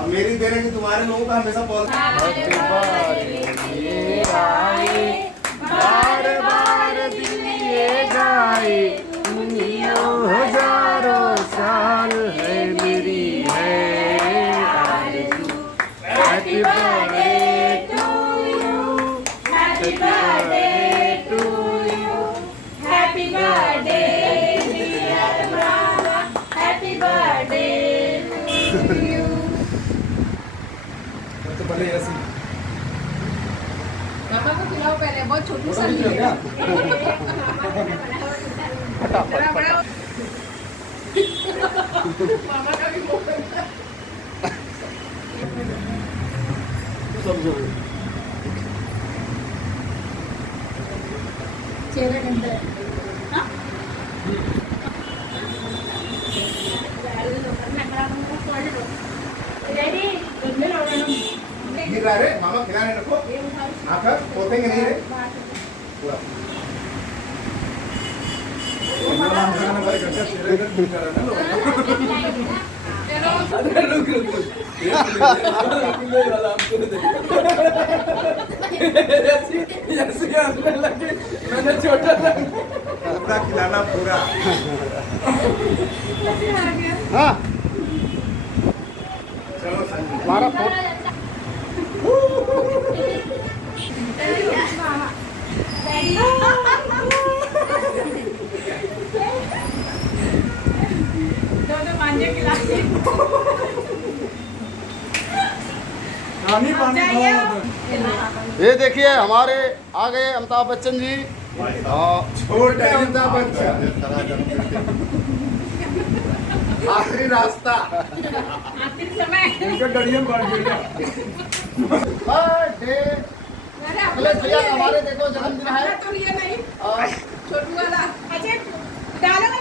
अब मेरी देने की तुम्हारे लोगों का हमेशा बोल बार बार दिल ये गाए दुनिया हजारों साल है मेरी है आरज़ू। Happy birthday to you, happy birthday to you, happy birthday dear मामा, हैप्पी बर्थडे टू यू। तो पहले ऐसे मामा को खिलाओ पहले, बहुत छोटी सा ली है। मामा का भी चेहरे गंदे हाँ गिर रहा है रे मामा खिलाने रखो आकर पोतेंगे नहीं रे पूरा मैंने छोटा पूरा खिलाना पूरा हाँ चलो संजू हमारा फोन दोनों मांझे खिलाते ये देखिए हमारे आ गए अमिताभ बच्चन जी। छोटे अमिताभ बच्चन आखिरी रास्ता आखिरी समय इनका डरियम बढ़ गया बर्थडे अखिलेश भैया हमारे देखो जन्मदिन है तो लिए नहीं और छोटू वाला अच्छा डालो